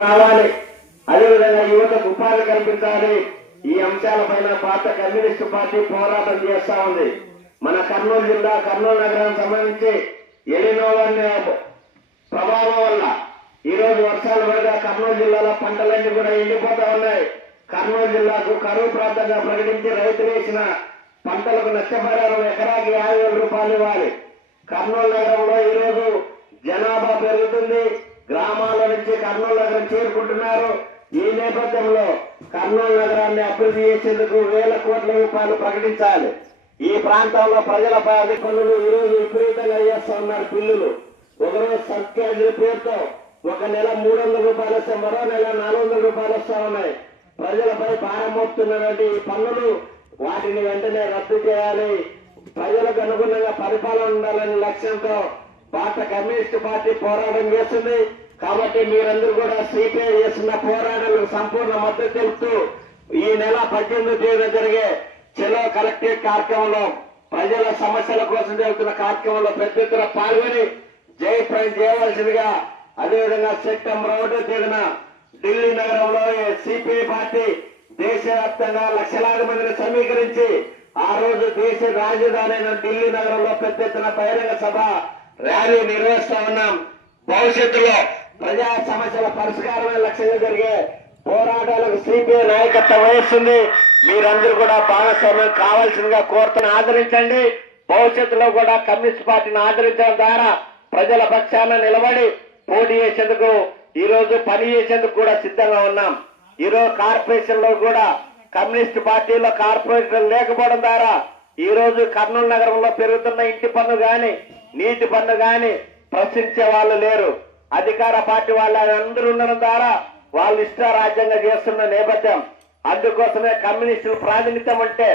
కావాలి. అదేవిధంగా యువతకు ఉపాధి కల్పించాలి. ఈ అంశాలపైన పాత కమ్యూనిస్టు పార్టీ పోరాటం చేస్తా ఉంది. మన కర్నూలు జిల్లా కర్నూలు నగరానికి సంబంధించి ఎలినోవన్ ప్రభావం వల్ల ఈ రోజు వర్షాలు పడగా కర్నూలు జిల్లాలో పంటలన్నీ కూడా ఎండిపోతా ఉన్నాయి. కర్నూలు జిల్లాకు కరువు ప్రాంతంగా ప్రకటించి రైతులు వేసిన పంటలకు నష్టపరిహారం ఎకరాకి 50,000 రూపాయలు ఇవ్వాలి. కర్నూలు నగరంలో ఈ రోజు జనాభా పెరుగుతుంది. గ్రామాల నుంచి కర్నూలు నగరం చేరుకుంటున్నారు. ఈ నేపథ్యంలో కర్నూలు నగరాన్ని అభివృద్ధి చేసేందుకు 1,000 కోట్ల రూపాయలు ప్రకటించాలి. ఈ ప్రాంతంలో ప్రజలపై అధిక పన్నులు ఈ రోజు విపరీతంగా చేస్తున్నారు. బిల్లులు ఒకరోజు సబ్సిడీ పేరుతో ఒక నెల 300 రూపాయలు వస్తే మరో నెల 400 రూపాయలు వస్తా ఉన్నాయి. ప్రజలపై భారం మోపుతున్నటువంటి ఈ పన్నులు వాటిని వెంటనే రద్దు చేయాలి. ప్రజలకు అనుగుణంగా పరిపాలన ఉండాలనే లక్ష్యంతో భారత కమ్యూనిస్టు పార్టీ పోరాటం చేస్తుంది. కాబట్టి మీరందరూ కూడా సిపిఐ చేస్తున్న పోరాటాలకు సంపూర్ణ మద్దతు తెలుపుతూ ఈ నెల 18వ తేదీన జరిగే చెలో కలెక్టరేట్ కార్యక్రమంలో ప్రజల సమస్యల కోసం జరుగుతున్న కార్యక్రమంలో పెద్ద ఎత్తున పాల్గొని జయప్రదం చేయవలసిందిగా, అదేవిధంగా సెప్టెంబర్ 1వ తేదీన ఢిల్లీ నగరంలో సిపిఐ పార్టీ దేశవ్యాప్తంగా లక్షలాది మందిని సమీకరించి ఆ రోజు దేశ రాజధాని అయిన ఢిల్లీ నగరంలో పెద్ద ఎత్తున బహిరంగ సభ ర్యాలీ నిర్వహిస్తా ఉన్నాం. భవిష్యత్తులో ప్రజా సమస్యల పరిష్కారమైన లక్ష్యంగా జరిగే పోరాటాలకు సిపిఐ నాయకత్వం వహిస్తుంది. మీరందరూ కూడా భాగస్వామ్యం కావాల్సిందిగా కోరుతున్న ఆదరించండి. భవిష్యత్తులో కూడా కమ్యూనిస్ట్ పార్టీని ఆదరించడం ద్వారా ప్రజల పక్షాన నిలబడి పోటీ చేసేందుకు ఈ రోజు పని చేసేందుకు కూడా సిద్ధంగా ఉన్నాం. ఈ రోజు కార్పొరేషన్ లో కూడా కమ్యూనిస్ట్ పార్టీలో కార్పొరేషన్ లేకపోవడం ద్వారా ఈ రోజు కర్నూలు నగరంలో పెరుగుతున్న ఇంటి పన్ను గాని నీటి పన్ను గాని ప్రశ్నించే వాళ్ళు లేరు. అధికార పార్టీ వాళ్ళు అందరూ ఉండడం ద్వారా వాళ్ళు ఇష్టారాజ్యంగా చేస్తున్న నేపథ్యం. అందుకోసమే కమ్యూనిస్టుల ప్రాతినిధ్యం అంటే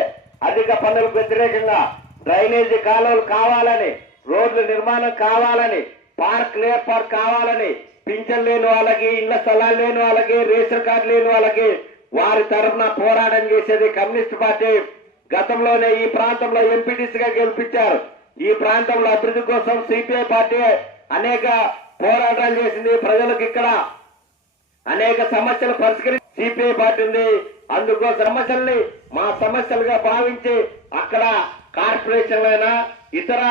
అధిక పన్నులకు వ్యతిరేకంగా డ్రైనేజీ కాలువలు కావాలని, రోడ్ల నిర్మాణం కావాలని, పార్కులు ఏర్పాటు కావాలని, పింఛన్ లేని వాళ్ళకి, ఇళ్ల స్థలాలు లేని వాళ్ళకి, రేషన్ కార్డు లేని వాళ్ళకి వారి తరఫున పోరాటం చేసేది కమ్యూనిస్ట్ పార్టీ. గతంలోనే ఈ ప్రాంతంలో ఎంపీటీసీగా గెలిపించారు. ఈ ప్రాంతంలో అభివృద్ధి కోసం సిపిఐ పార్టీ అనేక పోరాటాలు చేసింది. ప్రజలకు ఇక్కడ అనేక సమస్యలు పరిష్కరించి సిపిఐ పార్టీ ఉంది. అందుకోసం సమస్యల్ని మా సమస్యలుగా భావించి అక్కడ కార్పొరేషన్లైనా ఇతర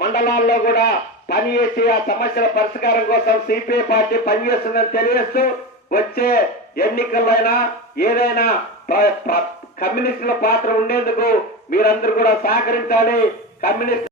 మండలాల్లో కూడా పనిచేసి ఆ సమస్యల పరిష్కారం కోసం సిపిఐ పార్టీ పనిచేస్తుందని తెలియజేస్తూ వచ్చే ఎన్నికల్లో ఏదైనా కమ్యూనిస్టుల పాత్ర ఉండేందుకు మీరందరూ కూడా సహకరించాలి. కమ్యూనిస్ట్